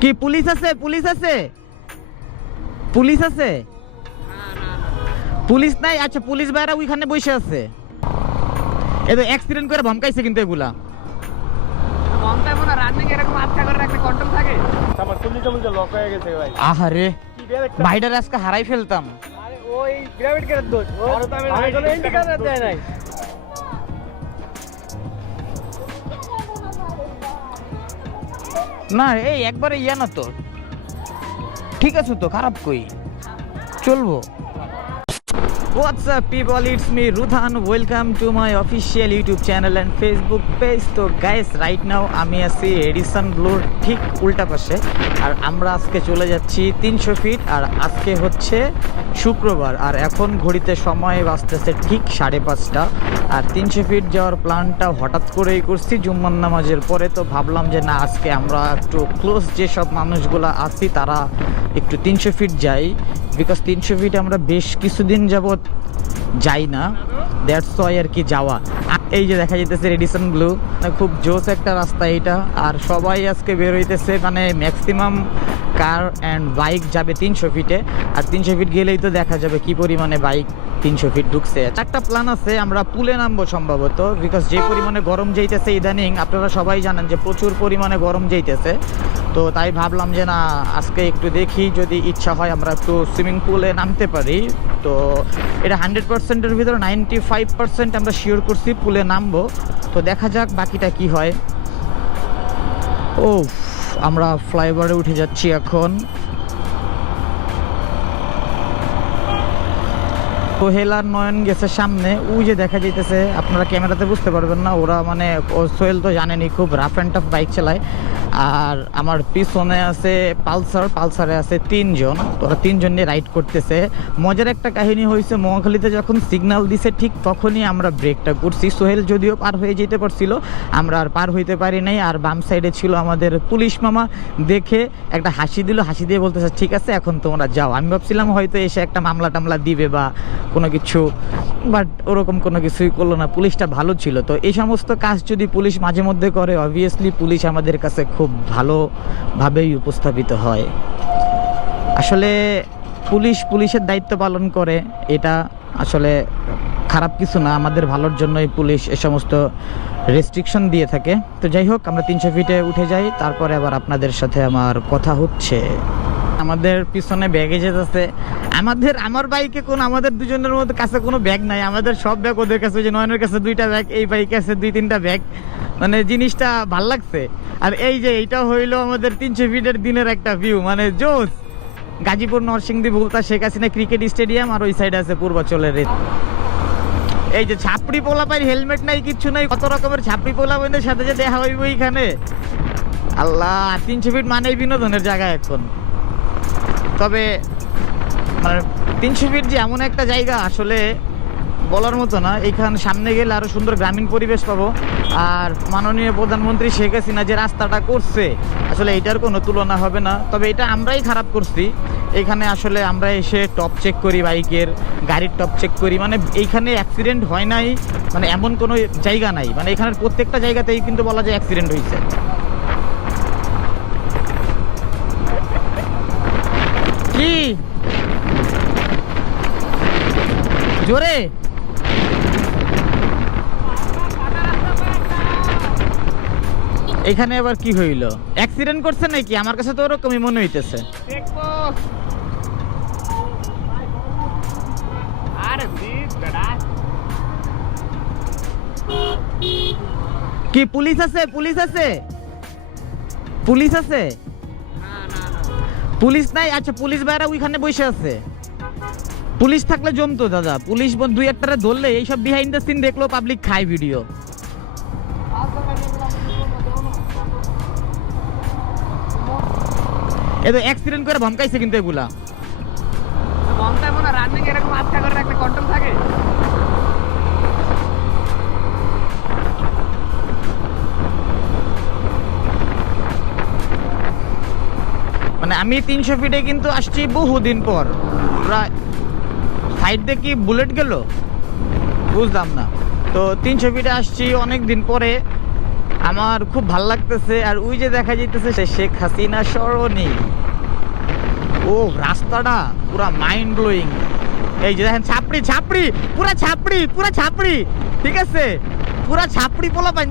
কি পুলিশ আছে? পুলিশ আছে? পুলিশ আছে? পুলিশ নাই? আচ্ছা, পুলিশ ভাইরা ওইখানে বসে আছে। এ তো অ্যাক্সিডেন্ট করে ভমকাইছে কিন্তু এগুলা। আহারে, ভাইটার আজকে হারাই ফেলতাম। না এই একবারে ইয়া না তো, ঠিক আছে তো, খারাপ কই, চলবো। What's up people, it's me Rudhan, welcome to my official YouTube channel and Facebook page. তো guys, right now আমি আছি এডিসন ব্লুর ঠিক উল্টা পাশে, আর আমরা আজকে চলে যাচ্ছি 300 ফিট। আর আজকে হচ্ছে শুক্রবার, আর এখন ঘড়িতে সময় বাজতেছে ঠিক 5:30। আর 300 ফিট যাওয়ার প্ল্যানটা হঠাৎ করেই করছি জুম্মার নামাজের পরে। তো ভাবলাম যে না, আজকে আমরা একটু ক্লোজ যেসব মানুষগুলো আছি তারা একটু 300 ফিট যাই, বিকজ 300 ফিট আমরা বেশ কিছুদিন যাবৎ যাই না, দ্যাটস ওয়াই আর কি যাওয়া। এই যে দেখা যেতেছে রেডিসন ব্লু, খুব জোস একটা রাস্তা এটা। আর সবাই আজকে বের হইতেছে, মানে ম্যাক্সিমাম কার অ্যান্ড বাইক যাবে 300 ফিটে। আর 300 ফিট গেলেই তো দেখা যাবে কি পরিমাণে বাইক 300 ফিট ঢুকছে। একটা প্ল্যান আছে, আমরা পুলে নামবো সম্ভবত, বিকজ যে পরিমাণে গরম যাইতেছে ইদানিং, আপনারা সবাই জানেন যে প্রচুর পরিমাণে গরম যাইতেছে। তো তাই ভাবলাম যে না, আজকে একটু দেখি, যদি ইচ্ছা হয় আমরা একটু সুইমিং পুলে নামতে পারি। তো এটা 100%-এর ভিতরে 95% আমরা শিওর করছি পুলে নামবো। তো দেখা যাক বাকিটা কি হয়। ও, আমরা ফ্লাইওভারে উঠে যাচ্ছি এখন। সোহেল আর নয়ন গেছে সামনে, ওই যে দেখা যাইতেছে, আপনারা ক্যামেরাতে বুঝতে পারবেন না, ওরা মানে সোহেল তো জানেনি খুব রাফ অ্যান্ড টাফ বাইক চালায়। আর আমার পিছনে আছে পালসারে আছে 3 জন, ওরা 3 জন নিয়ে রাইড করতেছে। মজার একটা কাহিনী হয়েছে, মহাখালীতে যখন সিগন্যাল দিছে ঠিক তখনই আমরা ব্রেকটা করছি। সোহেল যদিও পার হয়ে যেতে পারছিল, আমরা আর পার হইতে পারি নাই। আর বাম সাইডে ছিল আমাদের পুলিশ মামা, দেখে একটা হাসি দিল, হাসি দিয়ে বলতেছে ঠিক আছে এখন তোমরা যাও। আমি ভাবছিলাম হয়তো এসে একটা মামলা টামলা দিবে বা কোনো কিছু, বাট ওরকম কোনো কিছুই করলো না। পুলিশটা ভালো ছিল। তো এই সমস্ত কাজ যদি পুলিশ মাঝে মধ্যে করে, অবভিয়াসলি পুলিশ আমাদের কাছে খুব ভালোভাবেই উপস্থাপিত হয়। আসলে পুলিশের দায়িত্ব পালন করে, এটা আসলে খারাপ কিছু না, আমাদের ভালোর জন্যই পুলিশ এ সমস্ত রেস্ট্রিকশন দিয়ে থাকে। তো যাই হোক, আমরা 300 ফিটে উঠে যাই, তারপরে আবার আপনাদের সাথে আমার কথা হচ্ছে। আমাদের পিছনে ব্যাগেজ আছে, আমার বাইকে আমাদের দুজনের মধ্যে কাছে কোনো ব্যাগ নাই, আমাদের সব ব্যাগ ওদের কাছে। যে নয়নের কাছে 2টা ব্যাগ, এই বাইকে আছে 2-3টা ব্যাগ, মানে জিনিসটা ভাল লাগছে। আর এই যে এইটা হইলো আমাদের 300 ফিটের দিনের একটা ভিউ, মানে জোস। গাজীপুর নরসিংদী ভুলতা শেখ হাসিনা ক্রিকেট স্টেডিয়াম, আর ওই সাইডে আছে পূর্বাচলের। এই যে ছাপড়ি পোলা পাই, হেলমেট নাই, কিচ্ছু নাই, কত রকমের ছাপড়ি পোলা পাইনের সাথে যে দেখা হইব এইখানে। আল্লাহ, 300 ফিট মানেই বিনোদনের জায়গা এখন। তবে মানে 300 ফিট যে এমন একটা জায়গা আসলে বলার মতো না। এইখানে সামনে গেলে আরো সুন্দর গ্রামীণ পরিবেশ পাবো। আর মাননীয় প্রধানমন্ত্রী শেখ হাসিনা যে রাস্তাটা করছে, আসলে এটার কোনো তুলনা হবে না। তবে এটা আমরাই খারাপ করছি। এখানে আসলে আমরা এসে টপ চেক করি, বাইকের গাড়ির টপ চেক করি, মানে এইখানে অ্যাক্সিডেন্ট হয় নাই মানে এমন কোনো জায়গা নাই। মানে এখানের প্রত্যেকটা জায়গাতেই কিন্তু বলা যায় অ্যাক্সিডেন্ট হয়েছে। কি জোরে এখানে আবার কি হইল? অ্যাক্সিডেন্ট করছে নাকি? আমার কাছে তো ওরকমই মনে হইতেছে। কি পুলিশ আছে? পুলিশ আছে? পুলিশ আছে? পুলিশ নাই? আচ্ছা, পুলিশ ভাইরা ওইখানে বসে আছে। পুলিশ থাকলে জমতো দাদা, পুলিশ 2-1টারে ধরলে এইসব বিহাইন্ড দ্য সিন দেখলো পাবলিক খায় ভিডিও। এ তো অ্যাক্সিডেন্ট করে ভমকাইছে কিন্তু এগুলা। মানে আমি 300 ফিটে কিন্তু আসছি বহুদিন পর। সাইড দিয়ে কি বুলেট গেল বুঝলাম না। তো 300 ফিটে আসছি অনেক দিন পরে। আমার খুব ভাল লাগতেছে। আর ওই যে দেখা যাইতেছে সে শেখ হাসিনা সরণি। ও রাস্তাটা পুরা মাইন্ড ব্লোয়িং। এই যে দেখেন ছাপড়ি ছাপড়ি, পুরা ছাপড়ি, পুরা ছাপড়ি, ঠিক আছে, পুরা ছাপড়ি পোলা পান।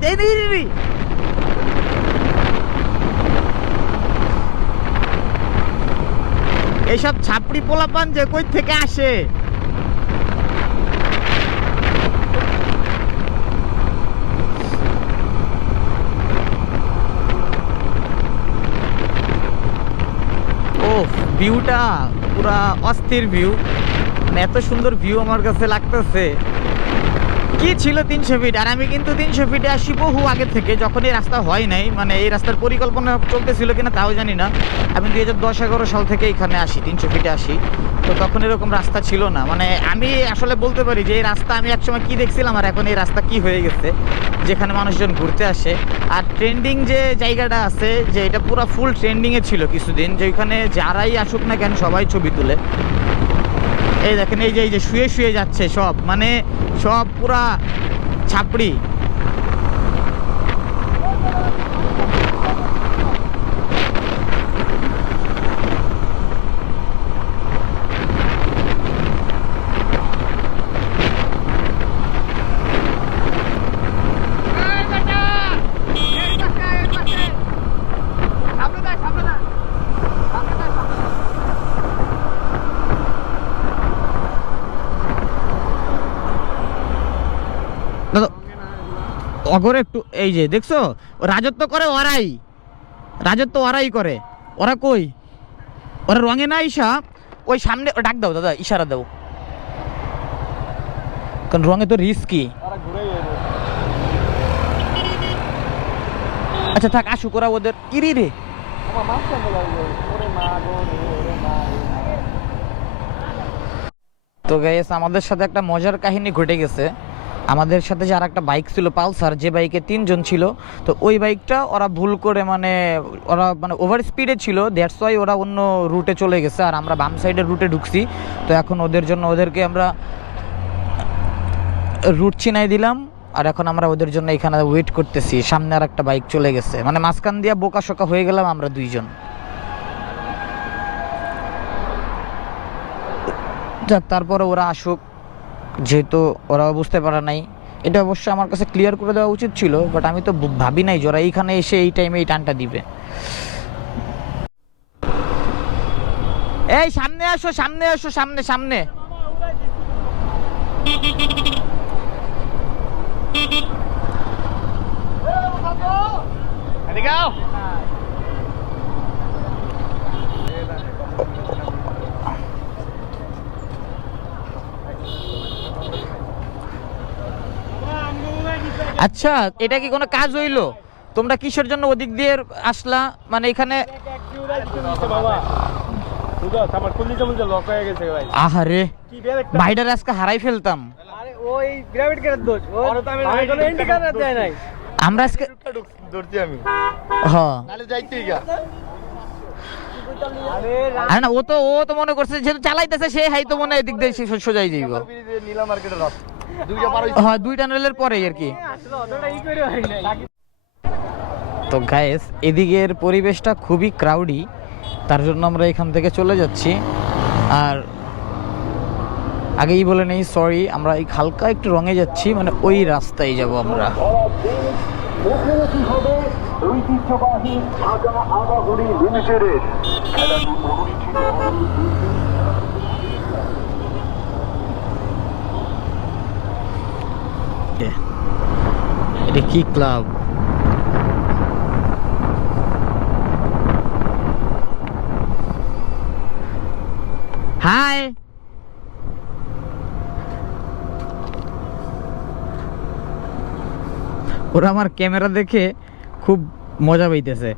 এইসব ছাপড়ি পোলা পান যে কই থেকে আসে। ও ভিউটা পুরা অস্থির ভিউ, মানে এত সুন্দর ভিউ আমার কাছে লাগতেছে। কি ছিল 300 ফিট, আর আমি কিন্তু 300 ফিটে আসি বহু আগে থেকে, যখন এই রাস্তা হয় নাই, মানে এই রাস্তার পরিকল্পনা চলতেছিল কিনা তাও জানি না। আমি 2010-11 সাল থেকে এখানে আসি, 300 ফিটে আসি। তো তখন এরকম রাস্তা ছিল না। মানে আমি আসলে বলতে পারি যে এই রাস্তা আমি একসময় কি দেখছিলাম আর এখন এই রাস্তা কি হয়ে গেছে, যেখানে মানুষজন ঘুরতে আসে। আর ট্রেন্ডিং যে জায়গাটা আছে, যে এটা পুরো ফুল ট্রেন্ডিংয়ে ছিল কিছুদিন, যে ওইখানে যারাই আসুক না কেন সবাই ছবি তুলে। এই দেখেন এই যে শুয়ে শুয়ে যাচ্ছে সব, মানে সব পুরা ছাপড়ি। অগরে একটু এই যে দেখছো, রাজত্ব করে ওরাই, রাজত্ব ওরাই করে। ওরা কই, ওরা রঙে না ইসা ওই সামনে ডাক দাও দাদা, ইশারা দাও, কারণ রঙে তো রিস্কি। আচ্ছা থাক, আসুক ওরা, ওদের ইরি রে। তো গাইস আমাদের সাথে একটা মজার কাহিনী ঘটে গেছে। আমাদের সাথে যে আর একটা বাইক ছিল পালসার, যে বাইকে 3 জন ছিল, তো ওই বাইকটা ওরা ভুল করে মানে ওরা মানে ওভার স্পিডে ছিল, দ্যাটস ওয়াই ওরা অন্য রুটে চলে গেছে আর আমরা বাম সাইডের রুটে ঢুকছি। তো এখন ওদের জন্য ওদেরকে আমরা রুট চিনাই দিলাম, আর এখন আমরা ওদের জন্য এখানে ওয়েট করতেছি। সামনে আর একটা বাইক চলে গেছে, মানে মাঝখান দিয়ে বোকা শোকা হয়ে গেলাম আমরা 2 জন। যাক, তারপরে ওরা আসুক, যেহেতু ওরা বুঝতে পারে নাই। এটা অবশ্য আমার কাছে ক্লিয়ার করে দেওয়া উচিত ছিল, বাট আমি তো ভাবি নাই যে ওরা এইখানে এসে এই টাইমে এই টানটা দিবে। এই সামনে আসো, সামনে আসো, সামনে সামনে। আচ্ছা, এটা কি কোনো কাজ হইলো? তোমরা কিসের জন্য ওদিক দিয়ে আসলা? মানে এখানে আহারে ভাইডার আজকে হারাই ফেলতাম। আমরা আজকে হ্যাঁ না, ও তো মনে করছে যেহেতু চালাইতেছে সে হাই, তো মনে হয় এদিক দিয়ে সোজাই যাইব। হ্যাঁ, 2 টানেলের পরে আর কি। তো গাইস এদিকের পরিবেশটা খুবই ক্রাউডি, তার জন্য আমরা এখান থেকে চলে যাচ্ছি। আর আগেই বলে নেই সরি, আমরা এই হালকা একটু রঙে যাচ্ছি, মানে ওই রাস্তায় যাব আমরা। এটা কি ক্লাব? হাই, ওরা আমার ক্যামেরা দেখে খুব মজা পাইতেছে,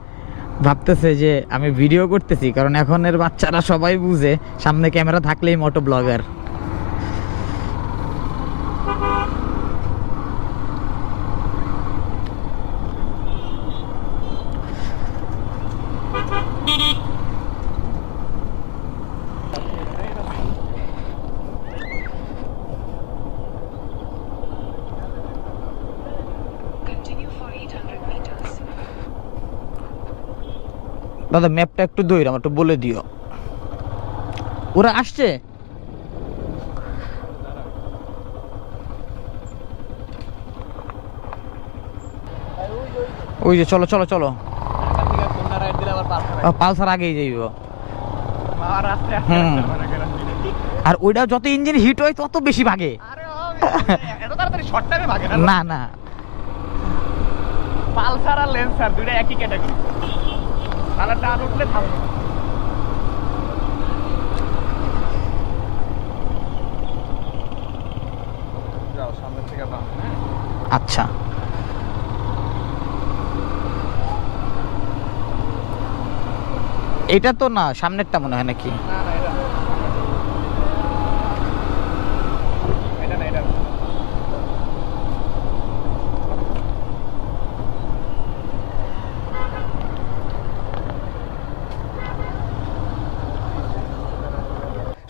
ভাবতেছে যে আমি ভিডিও করতেছি, কারণ এখনের বাচ্চারা সবাই বুঝে সামনে ক্যামেরা থাকলেই মোটো ব্লগার। Continue for 800 meters. দাদা ম্যাপটা একটু দইরাম, একটু বলে দিও। ওরা আসছে? ওই যে চলো চলো চলো, পালসার আগেই যাইব। আর ওইটা যত ইঞ্জিন হিট হয় তত বেশি ভাগে। না না, পালসার আর ল্যান্সার দুইটা একই ক্যাটাগরি, আর ডান উঠলে থামবে। যাও সামনে থেকে বাম। আচ্ছা এটা তো না, সামনেরটা মনে হয় নাকি? না না এটা এটা না, এটা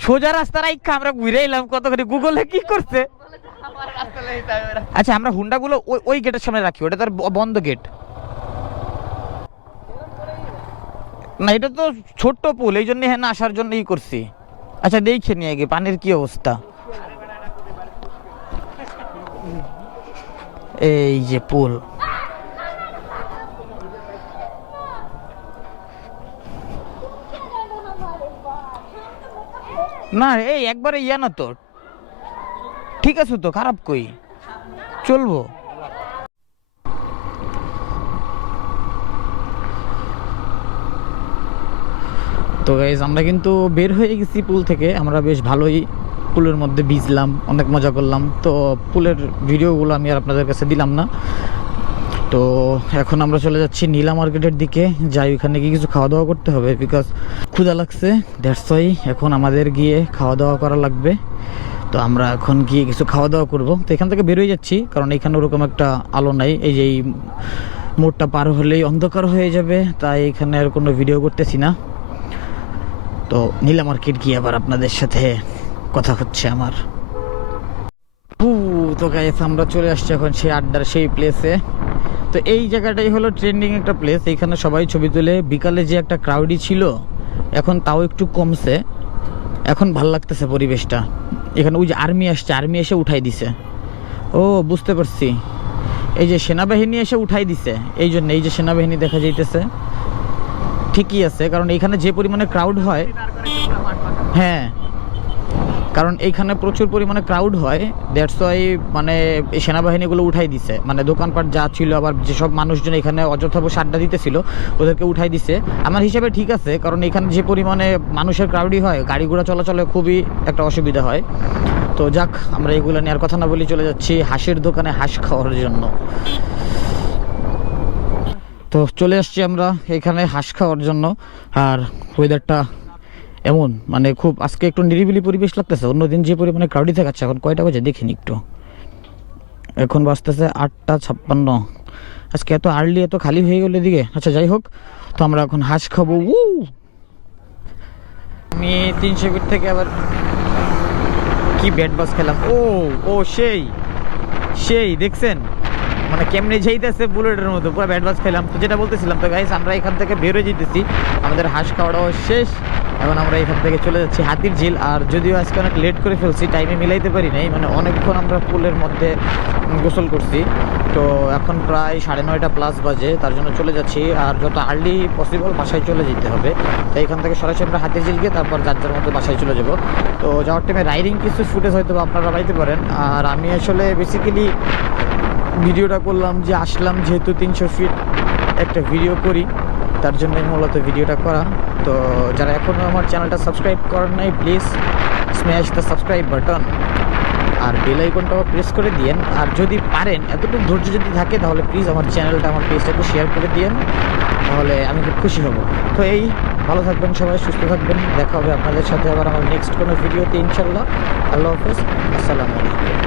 সোজা রাস্তা রাইখা আমরা ঘুরে এলাম কত করে, গুগলে কি করছে। আমার রাস্তা লেইতে হবে এরা। আচ্ছা আমরা হুন্ডা গুলো ওই গেটের সামনে রাখি, ওটা তার বন্ধ গেট না, এটা তো ছোট্ট পুল, এই জন্য হ্যাঁ আসার জন্য ই করছি। আচ্ছা দেখে নিয়ে আগে পানির কি অবস্থা। এই যে পুল, না এই একবারে ইয়া না তো, ঠিক আছে তো, খারাপ কই, চলবো। তো গাইস আমরা কিন্তু বের হয়ে গেছি পুল থেকে, আমরা বেশ ভালোই পুলের মধ্যে ভিজলাম, অনেক মজা করলাম। তো পুলের ভিডিওগুলো আমি আর আপনাদের কাছে দিলাম না। তো এখন আমরা চলে যাচ্ছি নীলা মার্কেটের দিকে, যাই ওখানে গিয়ে কিছু খাওয়া দাওয়া করতে হবে, বিকজ ক্ষুধা লাগছে, দ্যাটস ওয়াই এখন আমাদের গিয়ে খাওয়া দাওয়া করা লাগবে। তো আমরা এখন গিয়ে কিছু খাওয়া দাওয়া করবো। তো এখান থেকে বেরোয় যাচ্ছি, কারণ এখানে ওরকম একটা আলো নাই, এই যে এই মোড়টা পার হলেই অন্ধকার হয়ে যাবে, তাই এখানে আর কোনো ভিডিও করতেছি না। তো নীলা মার্কেট গিয়ে আবার আপনাদের সাথে কথা হচ্ছে আমার। তো গাইস আমরা চলে আসছি এখন সেই আড্ডার সেই প্লেসে। তো এই জায়গাটাই হলো ট্রেন্ডিং একটা প্লেস, এইখানে সবাই ছবি তুলে। বিকালে যে একটা ক্রাউডই ছিল এখন তাও একটু কমছে, এখন ভাল লাগতেছে পরিবেশটা। এখানে ওই যে আর্মি আসছে, আর্মি এসে উঠাই দিছে। ও বুঝতে পারছি, এই যে সেনাবাহিনী এসে উঠাই দিছে, এই জন্য এই যে সেনাবাহিনী দেখা যাইতেছে। ঠিকই আছে, কারণ এইখানে যে পরিমাণে ক্রাউড হয়, হ্যাঁ কারণ এইখানে প্রচুর পরিমাণে ক্রাউড হয়, দ্যাটস ওয়াই মানে এই সেনাবাহিনীগুলো উঠাই দিছে। মানে দোকানপাট যা ছিল, আবার যেসব মানুষজন এখানে অযথা বসে আড্ডা দিতেছিল ওদেরকে উঠাই দিছে। আমার হিসাবে ঠিক আছে, কারণ এখানে যে পরিমাণে মানুষের ক্রাউডই হয়, গাড়ি ঘোড়া চলাচলে খুবই একটা অসুবিধা হয়। তো যাক, আমরা এগুলো নিয়ে আর কথা না বলি চলে যাচ্ছি হাঁসের দোকানে হাঁস খাওয়ার জন্য। তো চলে আসছি আমরা এখানে হাঁস খাওয়ার জন্য। আর ওয়েদারটা এমন মানে খুব আজকে একটু নিরিবিলি পরিবেশ লাগতেছে, অন্যদিন যে পরিমাণে ক্রাউডি থাকাচ্ছে। এখন কয়টা বাজে দেখিনি একটু, এখন বাজতেছে 8:56। আজকে এত আর্লি এত খালি হয়ে গেল এদিকে। আচ্ছা যাই হোক, তো আমরা এখন হাঁস খাবো। আমি 300 ফিট থেকে আবার কি ব্যাট বাস খেলাম। ও ও সেই সেই দেখছেন মানে কেমনে যাইতেছে বুলেটের মতো, পুরো ব্যাট বাস খেলাম। তো যেটা বলতেছিলাম, তো গাইস আমরা এখান থেকে বেরোয় যেতেছি, আমাদের হাঁস খাওয়াটাও শেষ। এখন আমরা এখান থেকে চলে যাচ্ছি হাতির ঝিল। আর যদিও আজকে অনেক লেট করে ফেলছি, টাইমে মিলাইতে পারি নাই, মানে অনেকক্ষণ আমরা পুলের মধ্যে গোসল করছি। তো এখন প্রায় 9:30+ বাজে, তার জন্য চলে যাচ্ছি। আর যত আর্লি পসিবল বাসায় চলে যেতে হবে। তো এখান থেকে সরাসরি আমরা হাতির ঝিল গিয়ে তারপর যার যার মতো বাসায় চলে যাব। তো যাওয়ার টাইমে রাইডিং কিছু ফুটেজ হয়তো আপনারা পাইতে পারেন। আর আমি আসলে বেসিক্যালি ভিডিওটা করলাম যে আসলাম যেহেতু 300 ফিট একটা ভিডিও করি, তার জন্যই মূলত ভিডিওটা করা। তো যারা এখনও আমার চ্যানেলটা সাবস্ক্রাইব করেন নাই, please smash the subscribe button আর বেল আইকনটাও প্রেস করে দিয়েন। আর যদি পারেন, এতটুকু ধৈর্য যদি থাকে, তাহলে প্লিজ আমার চ্যানেলটা, আমার পেজটাকে শেয়ার করে দিয়েন, তাহলে আমি খুব খুশি হব। তো এই ভালো থাকবেন সবাই, সুস্থ থাকবেন, দেখা হবে আপনাদের সাথে আবার আমার নেক্সট কোনো ভিডিওতে ইনশাল্লাহ। আল্লাহ হাফেজ, আসসালামু আলাইকুম।